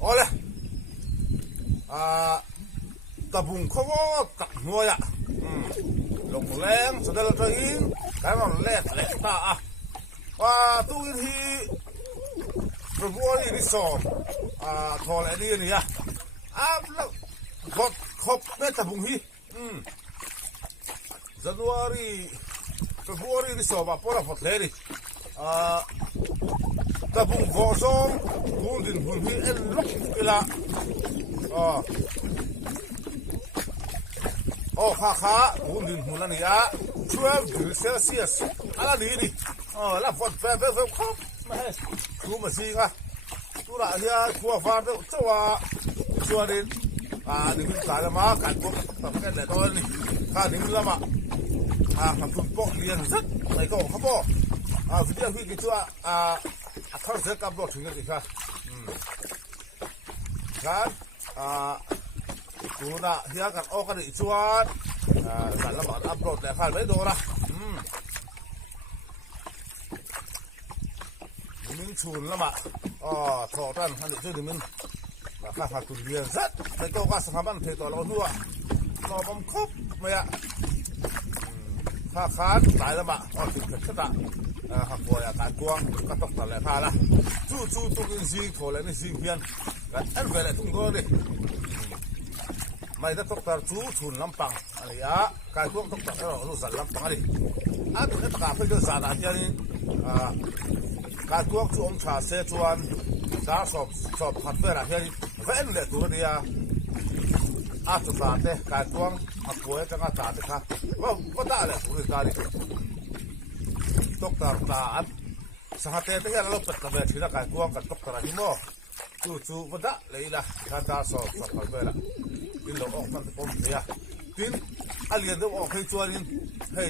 ole tabung khawo tak noya long leng sadal train kanon let ta wa tuin hi February resort thol ani ni ya lo got khop me tabung hi January February resort ba pora phot leri tabung gosong gundin hun hi en lok ila kha gundin hun ani ya 12 degrees Celsius ala ni la phot fe khop ma tu ma si ka tu la ya tu fa de chawa chua din ni ka la ma kan ko ta ke le to ni ka ni la ma ka tu ko lian sat mai ko kha bo video hui ki chua thar se ka bo thing ni ka kan tu na hiya kan o ka ni chuan kan la ma upload le kha mai do ra mình chun lắm ạ, thọ tan hắn để chơi thì mình là khai phá tụi liền rất, thấy câu cá sấu bắn thấy tao lo nua, lo bom khóc mày ạ, khá tải lắm ạ, thì thật ạ, học bồi cán quang, cắt tóc tạt lại pha la, chú tụi cái gì thổi lại cái gì phiền, ăn về lại tung đôi đi, mày đã tóc tạt chú chun lắm bằng, anh ạ, cái quang tóc tạt nó giật lắm bằng đi, tụi cái cà phê cái già đã chơi đi,การกวงช่วงชาเซจวนดาสอบผัดเวลาเฮียเว้นเลยตัวเดียจุดตาเตะการกวงผัดป่วยจังหวะตาเตะค่ะว่าได้เลยตัวนี้ได้ตกตาอันสหัสเตะที่เราเปิดกระเบื้องที่เราการกวงกับตกตาหิมะจู่ว่าได้เลยละการดาสอบผัดเวลาดินเราออกมันปมเสียดินอะไรเดี๋ยวออกให้จวนให้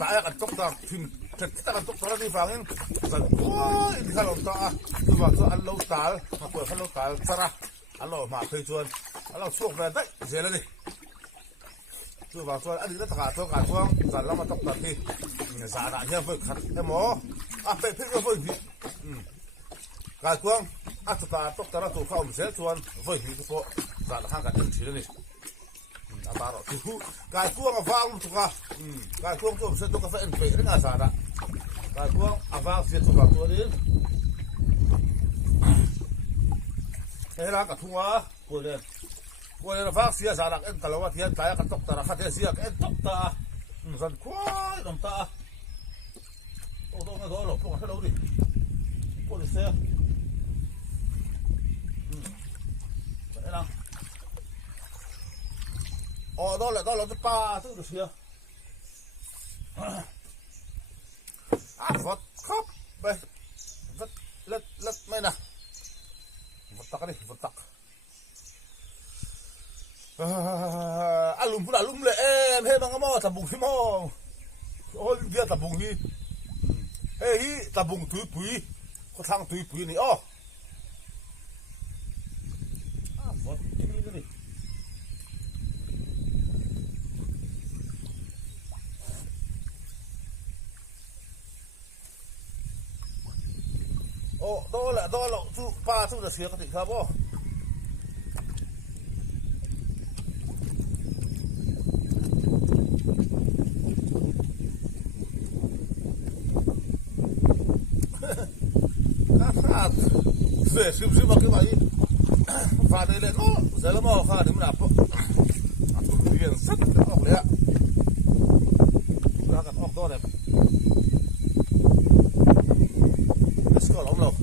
ตายกันตกตาพิมkita kan tok tara ni fangin san oi di kalau ta tu ba tu allo tal ma ko allo tal sara allo ma khoi chuan allo suok ve dai zela ni tu ba chuan ani ta ka to ka chuang san la ma tok ta ti za na hia voi khat emo pe pe voi hi ka chuang tu ta tok tara tu kha se chuan voi hi ko za la hang ka ti chi ni ataro tu ka chuang avang tu ka chuang tu se to ka fa en pe ringa sa da cái cuống avang sẽ chụp vàoตัวนี้เฮ้ยรักกับทุ่งวะกูเนี่ยavangเสียสาระเอ็นกะละวะเทียนตายกันตกตาระขัดเสียเอ็นตกตาสันควายน้ำตาโอ้ต้องไม่โดนหรอกพวกเขาดูดิพวกนี้เสียเฮ้ยรักอ๋อโดนเลยจะป้าตู้ดูเสียวัดครับไปวัดเล็ดไม่นะวัดตักนี่วัดตักอารมณ์พุ่งอารมณ์เลยเฮ้ยบางก็มองตะบุงที่มองโอ้ยเดี๋ยวตะบุงนี่เฮ้ยตะบุงถุยปุ๋ยเขาทางถุยปุ๋ยนี่อ๋อวัดจริงเลยนี่โอ้โดนละจู่ป้าจู่จะเสียกันติครับโอ้เสียซิมมากี่วันฟาดเลยเนาะเสร็จแล้วมาข้าถึงมันอับเรียนสักออกเลยอะแล้วกันออกตัวเลยก็ล้มลง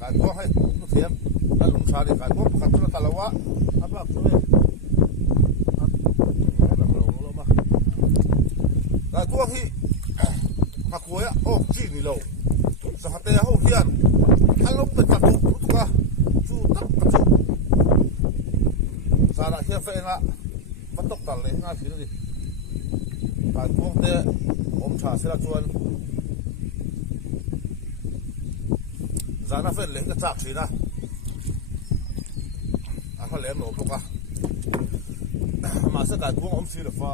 การพวกให้ลูกเทียมแล้วลุงชาดิการพวกขัดตัวตะละวะอับอับตัวนี้ให้แบบลงมาการพวกที่มาคุยอ่ะโอ้จีนี่เราสหัสเตะเขาเทียนอันลบเป็นตัดตุกตัวจู่ตักตัดสาระเทียนเฟงละมันตกตัดเลยง่ายสิเลยการพวกเตะอมชาเสละจวน zana fen leng ka chak thina a kha lem no boka ma sa ka kuang om si le fa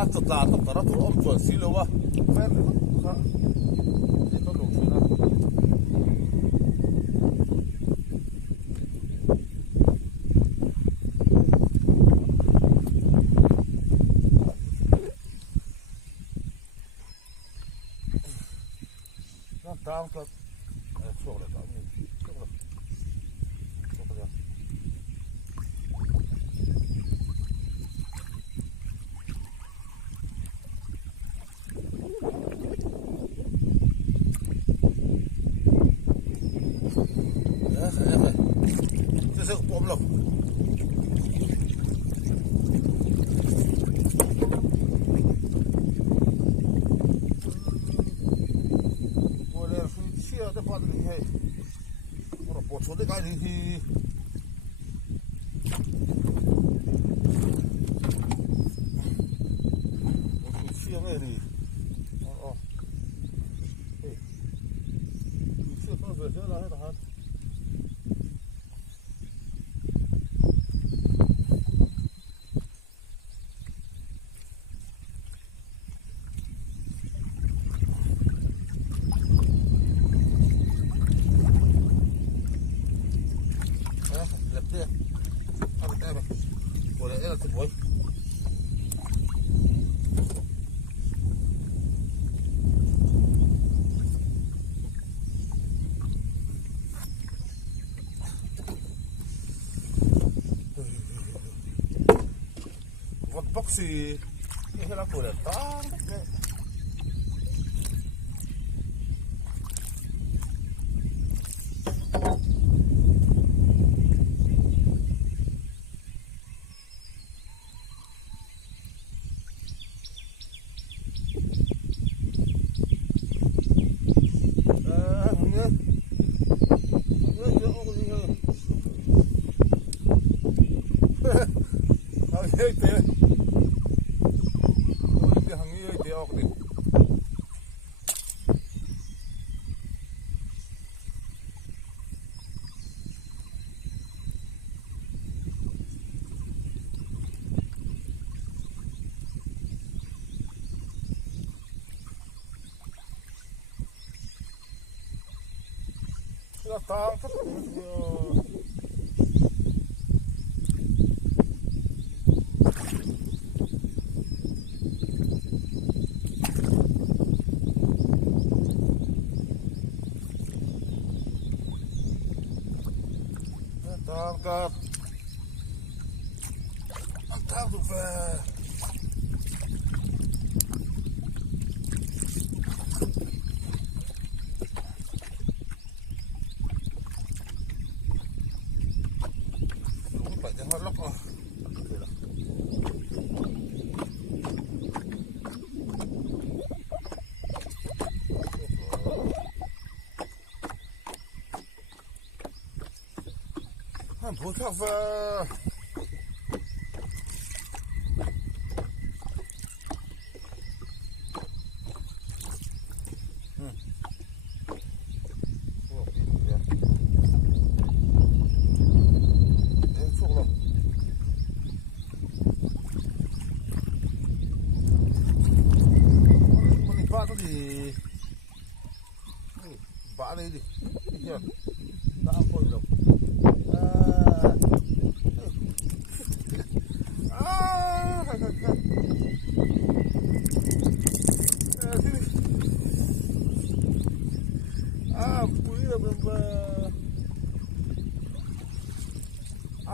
a cha ta to ta ra tu om chuan si lo wa fen kha ni to lo thina tang ta chuộc lại tao nhìn chuộc lại thế sẽ bom lắm số cái gì thì siêu cái gì siêu con vừa chưa là hết rồi Ôi. Vật bóc xì cái là của ta Hey, there. Ôi, cái hàng như thế ok đi. Nó tao rất tangkap tangkap về đúng phải cho nó lóc rồi bố thằng vợ thì vã đây đi chưa đã phơi rồi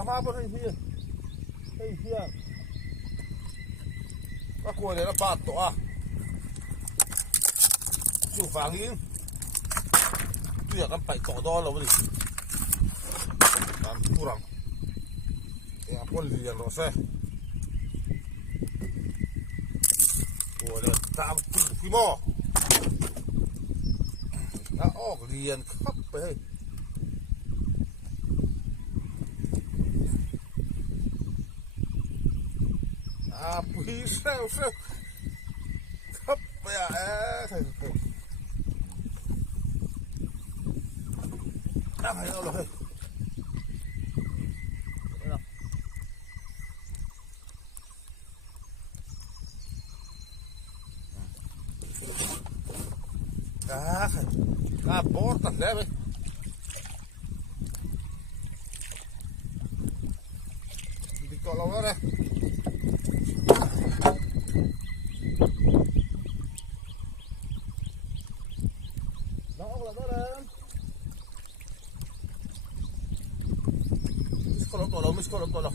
mà bữa nay kia các cô này nó bạt tỏa chịu vàng đi tuy là phải tỏ đo là gì làm kurang ya pun liền rồi xe cô này tạm phi mò đã óc liền khắp về phi sao khắp về đang hay đâu rồi cá bó tận đấy vậy đi cọ lâu đó đây đó là đó đây mít cọ lâu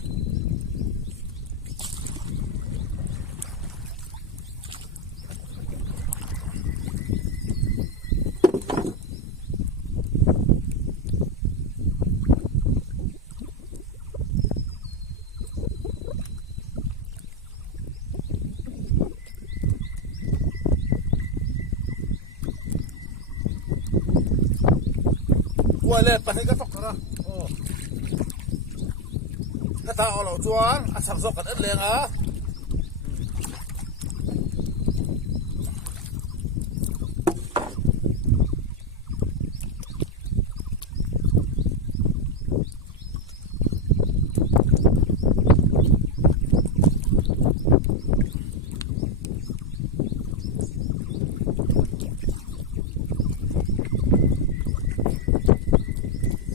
quay lên bật cái tóc đó cái tao ở chuan à sắm dọc cái đất liền á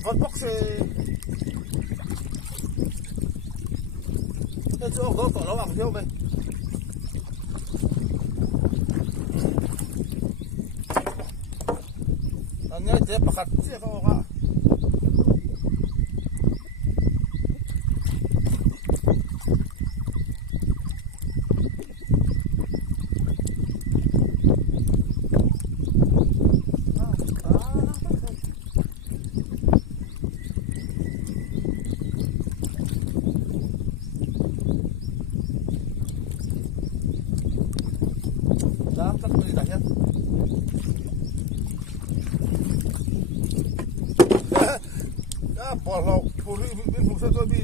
con bóc xe cái chỗ đó tỏ nó bằng theo mình anh nhớ chế bạc chế không ạ đó cắt đi này nhé bỏ lọc phụ nữ bên vùng sân tôi bị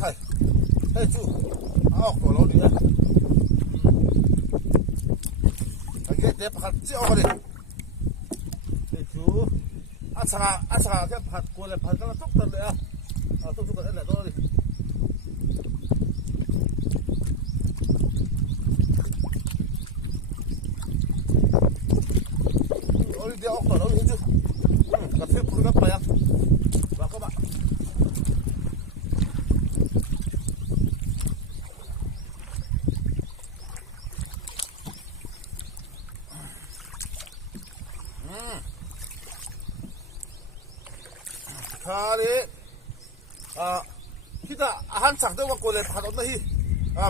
thầy thầy chú ốc của nó đi nhé cái đẹp hạt chiêu đi thầy chú ăn sáng cái hạt của lại hạt cái nó tốt thật đấy à tốt chút cái này đó đi ôi đi ốc của nó đi chứ cà phê của các bạn và các bạn Hari kita hansak tu waktu lepas tu ni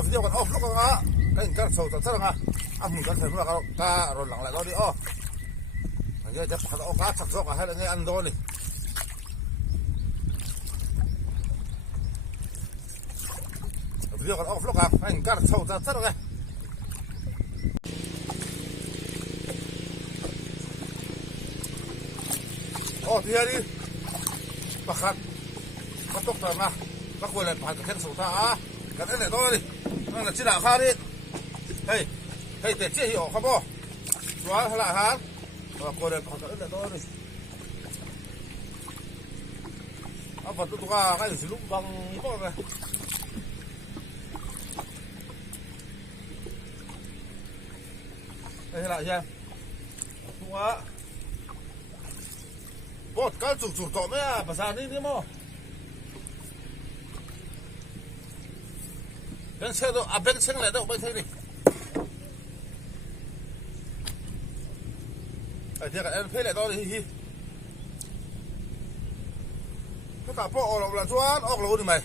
video kan off lo kan kan kan so so kan amun kan saya kalau ka rolang lại đó đi hanya jadi pada okat sak sok ada ni ando ni video kan off lo kan kan so so kan dia ni pakat patok tama pakulan pakat ken suta kan ene to ni nang na sila khari hey te che hi o khabo wa hala han pakulan pakat ene to ni apa tu ka ka silu bang ko ka hala ya wa bot kal cuk to me pasal ni mo kan se do abek seng le do bai thai ni ai dia kan phe le do hi cái cả bộ là chuan ốc lúa đi mày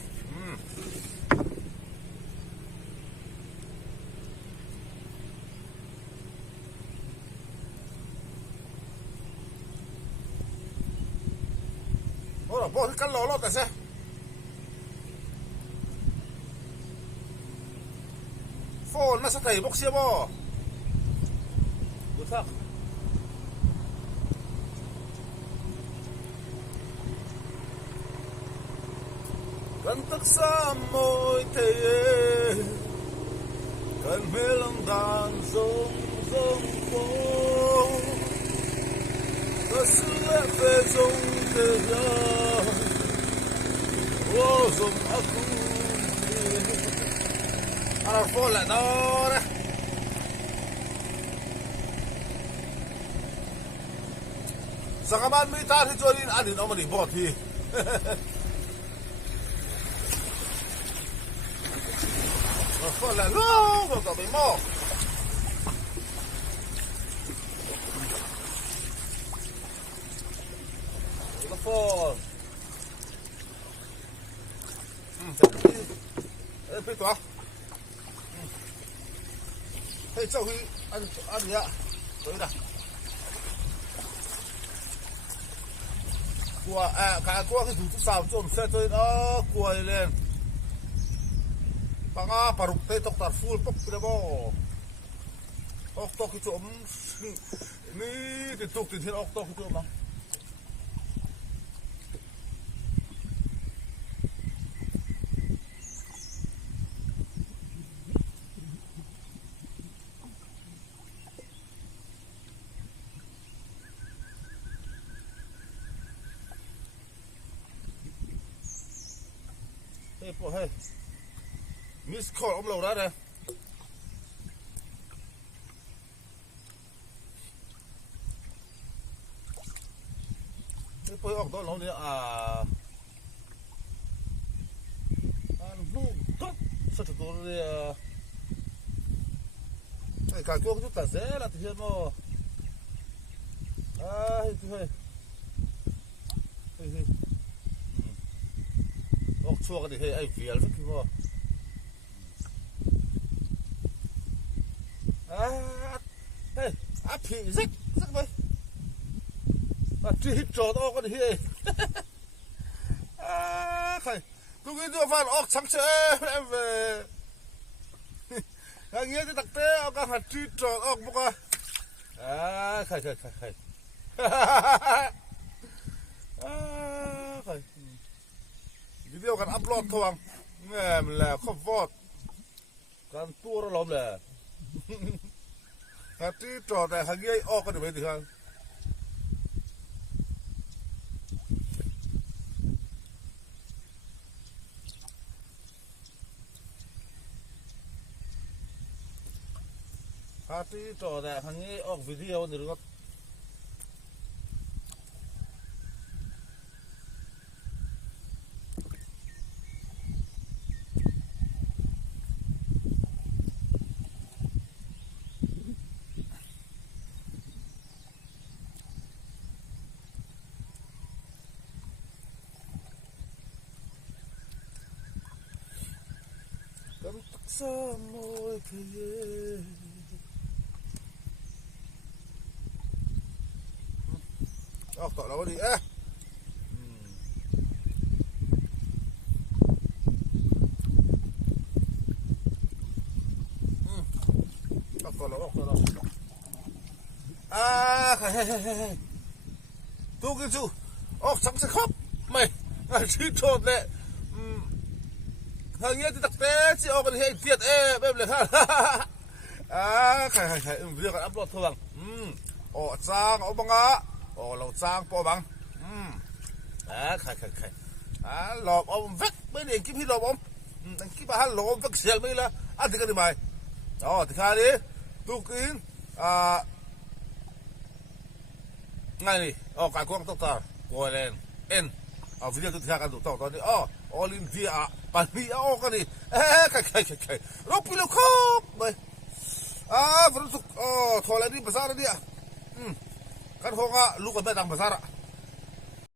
ôi bộ cái lò lót tại sao phone nó sẽ thấy bốc xia bò bút sắc kan taksa mo'y tayo kan melang dan zong zong po kasula pe zong tayo o zong aku alar fola nora sa kaman may tari jorin anin o manibot hi fola no ko tabi mo ito po pito ah hey châu huy ăn gì ạ tới nào cua cả cua cái thủ sao trộm xe tới đó cua lên bằng paruk tây tóc tar full pop cái đó ốc tóc cái trộm ní cái tục thì thiên ốc tóc cái trộm đó hey miss call ông lầu đó đây cái phơi ốc đó nó đi ăn nu tốt sao cho tôi đi cái cả cô chút ta dễ là thì mà hey ốc chua cái gì hay việt rất nhiều hey phi rách vậy chỉ hít trộn ốc cái gì khơi tôi nghĩ tôi phải ốc sáng sớm em về nghe cái đặc tế ốc cái hạt chỉ trộn ốc bốc khơi khơi video kan upload thôi nghe mình là không vót kan tua nó lắm là hạt tí trò tại hàng gây o có được mấy thứ không hạt tí trò tại hàng gây o video thì được sa môi kia tội đâu đi tội đâu tu cái chú sẵn sẽ khóc mày chỉ trộn lệ hàng như thì đặc tế chị ô còn hệ tiệt emเลยkhải việc là upload thôi bằng trang ô bằng lầu trang po bằng khải lọp ông vắt mấy điện kim hít lọp ông đánh kim bà lọp vắt xel mấy là ăn thì cái gì mày đó thì khai đi tu kín ngay đi cái con tóc ta coi lên en video tu thiakan tu tau ni all India pani kan ni kai ropi lo khop bai vrusuk thola ni bazar dia kan honga lu kan datang bazar